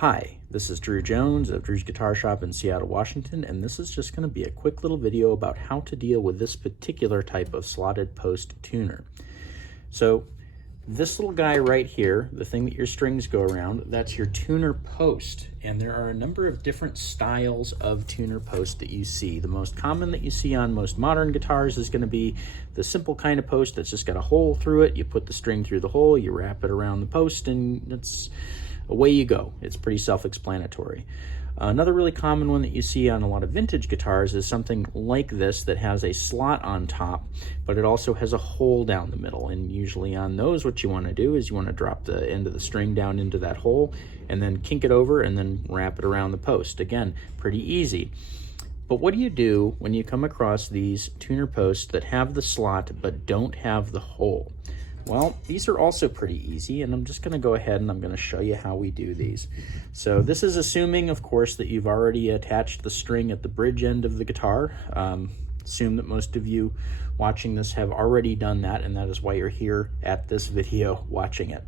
Hi, this is Drew Jones of Drew's Guitar Shop in Seattle, Washington, and this is just going to be a quick little video about how to deal with this particular type of slotted post tuner. So this little guy right here, the thing that your strings go around, that's your tuner post. And there are a number of different styles of tuner post that you see. The most common that you see on most modern guitars is going to be the simple kind of post that's just got a hole through it. You put the string through the hole, you wrap it around the post, and it's away you go. It's pretty self-explanatory. Another really common one that you see on a lot of vintage guitars is something like this that has a slot on top, but it also has a hole down the middle. And usually on those, what you want to do is you want to drop the end of the string down into that hole and then kink it over and then wrap it around the post. Again, pretty easy. But what do you do when you come across these tuner posts that have the slot but don't have the hole? Well, these are also pretty easy, and I'm just going to go ahead and I'm going to show you how we do these. So this is assuming, of course, that you've already attached the string at the bridge end of the guitar. Assume that most of you watching this have already done that, and that is why you're here at this video watching it.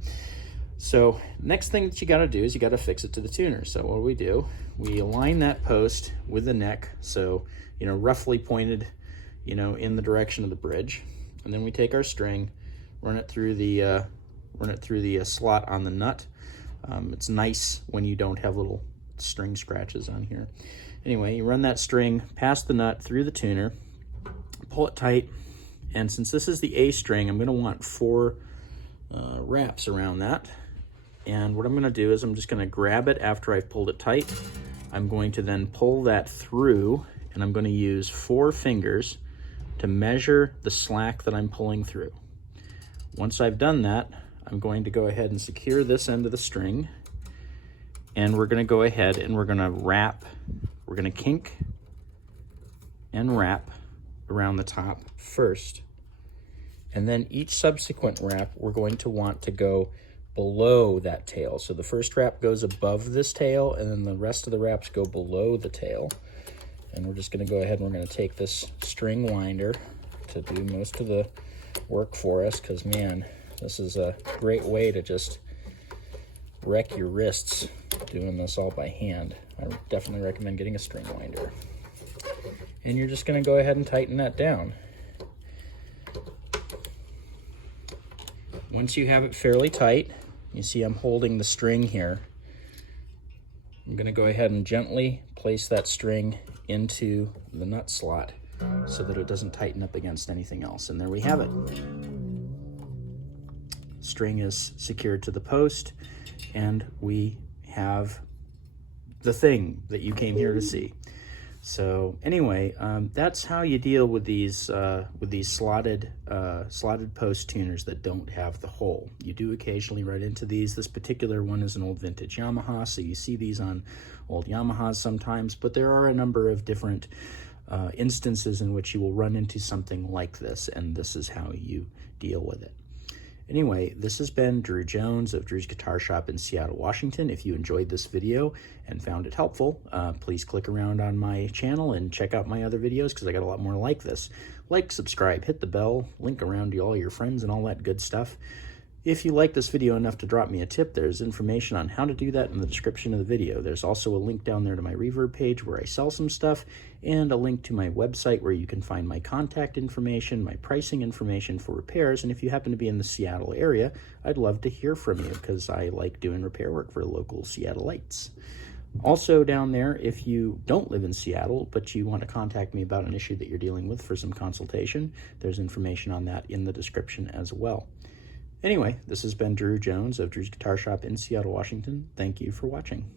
So next thing that you got to do is you got to fix it to the tuner. So what do? We align that post with the neck, so roughly pointed in the direction of the bridge, and then we take our string, run it through the slot on the nut. It's nice when you don't have little string scratches on here. Anyway, you run that string past the nut through the tuner, pull it tight, and since this is the A string, I'm going to want 4 wraps around that. And what I'm going to do is I'm just going to grab it after I've pulled it tight. I'm going to then pull that through, and I'm going to use 4 fingers to measure the slack that I'm pulling through. Once I've done that, I'm going to go ahead and secure this end of the string, and we're going to go ahead and we're going to wrap, we're going to kink and wrap around the top first. And then each subsequent wrap, we're going to want to go below that tail. So the first wrap goes above this tail, and then the rest of the wraps go below the tail. And we're just going to go ahead and we're going to take this string winder to do most of the work for us, because man, this is a great way to just wreck your wrists doing this all by hand. I definitely recommend getting a string winder. And you're just going to go ahead and tighten that down. Once you have it fairly tight, you see I'm holding the string here. I'm going to go ahead and gently place that string into the nut slot so that it doesn't tighten up against anything else. And there we have it. String is secured to the post, and we have the thing that you came here to see. So anyway, that's how you deal with these slotted post tuners that don't have the hole. You do occasionally run into these. This particular one is an old vintage Yamaha, so you see these on old Yamahas sometimes, but there are a number of different instances in which you will run into something like this, and this is how you deal with it. Anyway, this has been Drew Jones of Drew's Guitar Shop in Seattle, Washington. If you enjoyed this video and found it helpful, please click around on my channel and check out my other videos, because I got a lot more like this. Like, subscribe, hit the bell, link around to all your friends and all that good stuff. If you like this video enough to drop me a tip, there's information on how to do that in the description of the video. There's also a link down there to my Reverb page where I sell some stuff, and a link to my website where you can find my contact information, my pricing information for repairs. And if you happen to be in the Seattle area, I'd love to hear from you, because I like doing repair work for local Seattleites. Also down there, if you don't live in Seattle, but you want to contact me about an issue that you're dealing with for some consultation, there's information on that in the description as well. Anyway, this has been Drew Jones of Drew's Guitar Shop in Seattle, Washington. Thank you for watching.